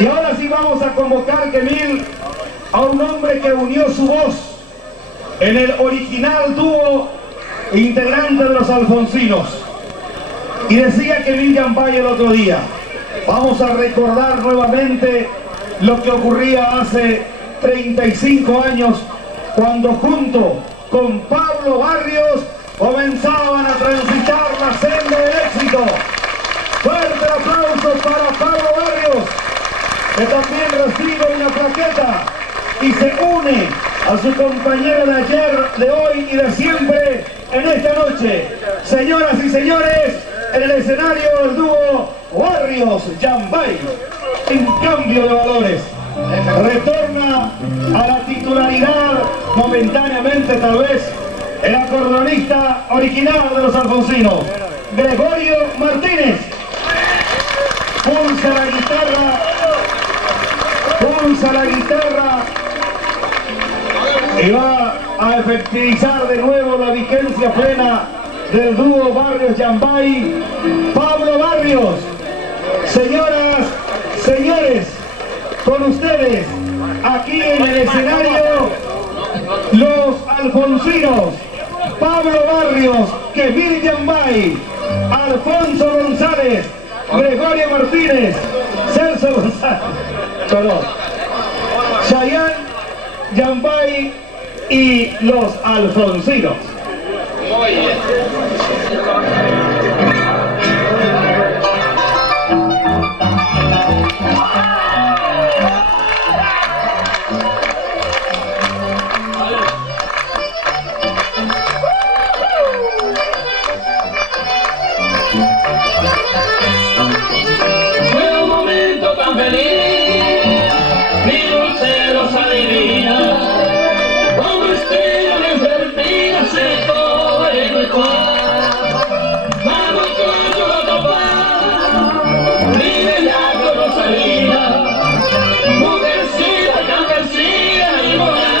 Y ahora sí vamos a convocar, Kemil, a un hombre que unió su voz en el original dúo integrante de los Alfonsinos. Y decía Kemil Yambay el otro día, vamos a recordar nuevamente lo que ocurría hace 35 años, cuando junto con Pablo Barrios comenzaban a transitar la senda del éxito. Fuerte aplauso para Pablo Barrios, que también recibe una plaqueta y se une a su compañero de ayer, de hoy y de siempre en esta noche. Señoras y señores, en el escenario del dúo Barrios Yambay, en cambio de valores. Retorna a la titularidad momentáneamente, tal vez, el acordeonista original de los Alfonsinos, Gregorio Martínez. Pulsa la guitarra y va a efectivizar de nuevo la vigencia plena del dúo Barrios Yambay, Pablo Barrios. Señoras, señores, con ustedes, aquí en el escenario, los Alfonsinos, Pablo Barrios, Kemil Yambay, Alfonso González, Gregorio Martínez, Celso González, Chayanne Yambay y los Alfonsinos. Fue un momento tan feliz, mi dulce los adivina, como estrella de serpina se todo el recuerdo. Vamos con a topar, mi bellaco Rosalina, mujercita campesina y buena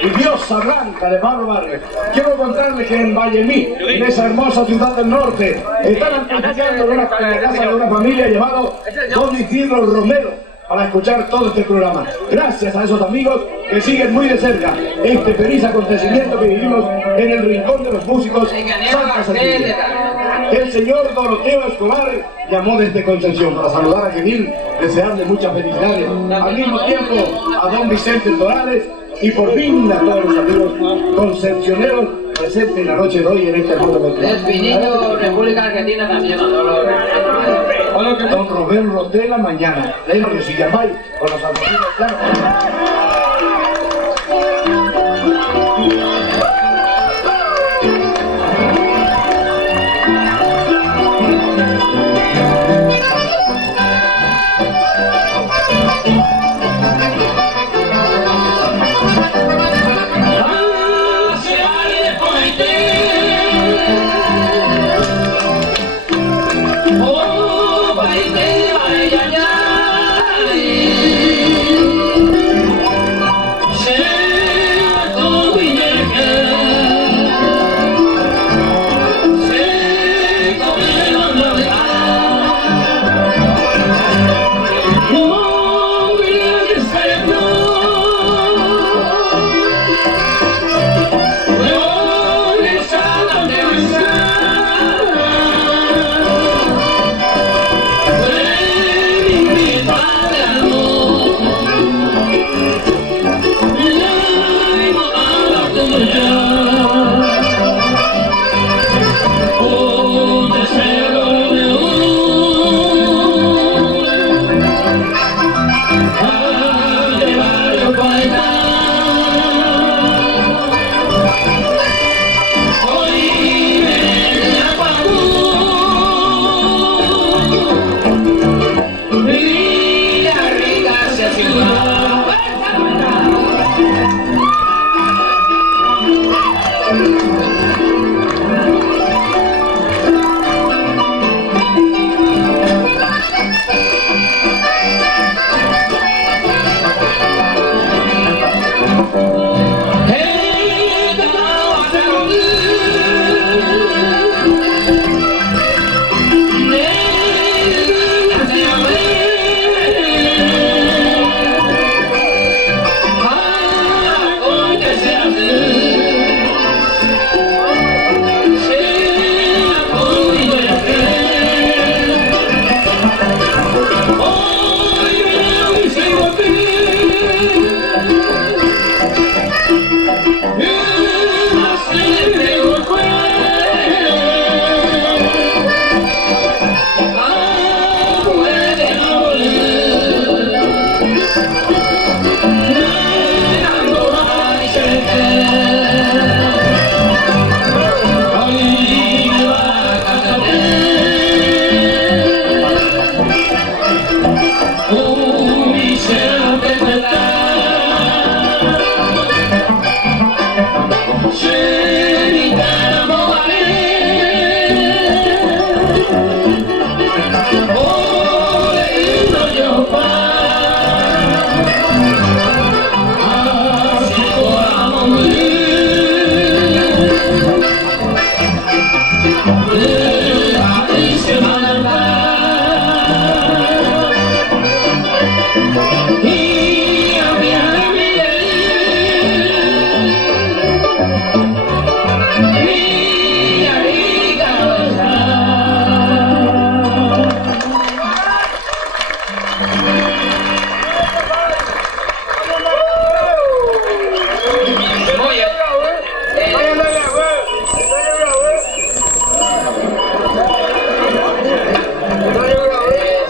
y Diosa Blanca de Pablo Barrios. Quiero contarles que en Vallemí, en esa hermosa ciudad del norte, están acompañando en una casa de una familia llamado Don Isidro Romero, para escuchar todo este programa. Gracias a esos amigos que siguen muy de cerca este feliz acontecimiento que vivimos en el Rincón de los Músicos Santa Cecilia. El señor Doroteo Escobar llamó desde Concepción para saludar a Quemil, desearle muchas felicidades, al mismo tiempo a don Vicente Torales y por fin a todos los amigos concepcioneros presentes en la noche de hoy en este hermoso festival. Es vinito República Argentina también, Don Roberto Rotela mañana, de Río Sillambay, con los alfoncinos blancos.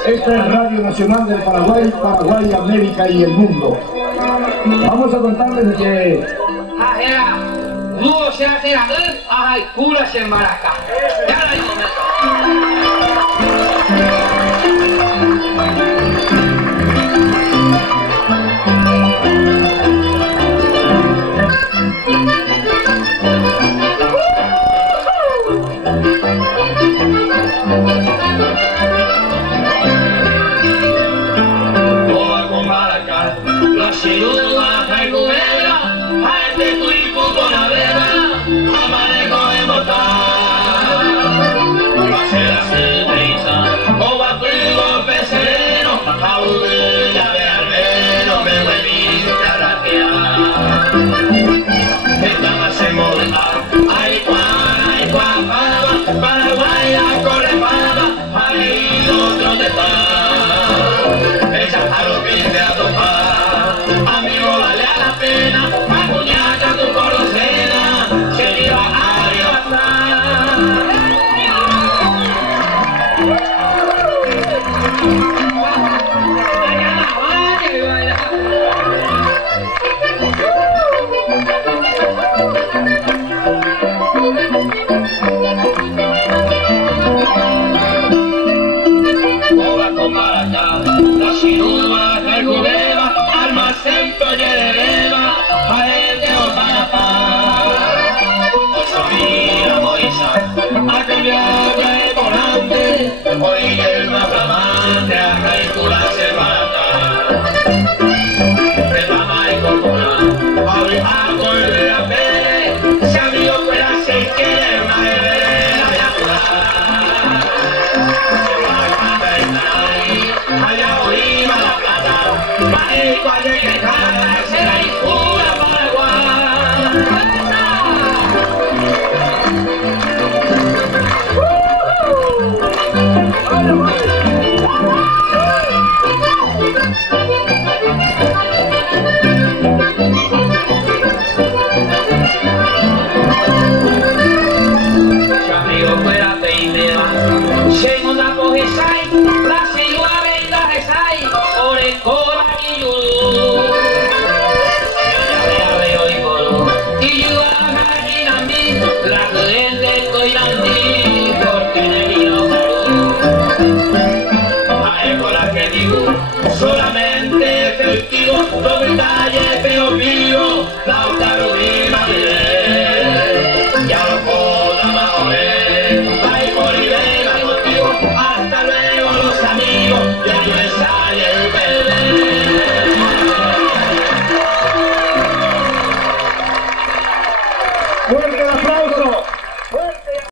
Esta es Radio Nacional del Paraguay, Paraguay, América y el mundo. Vamos a contarles que... Hallelujah. Valle que